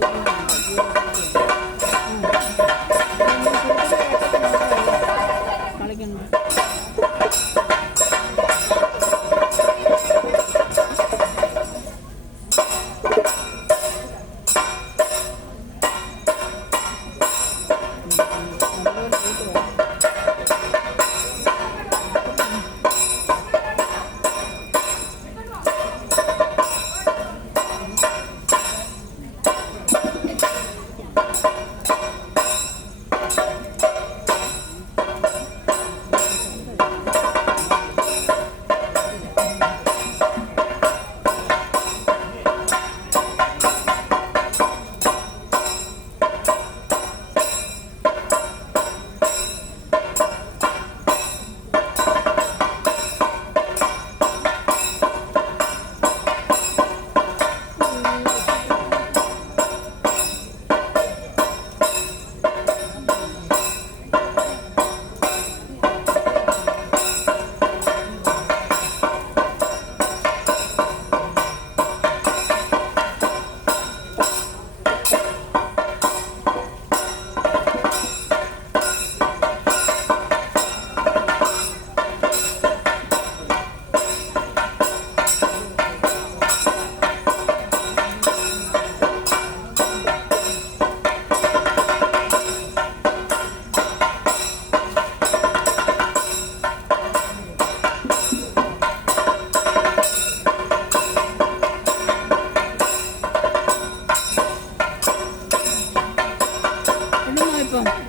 Thank. Viva!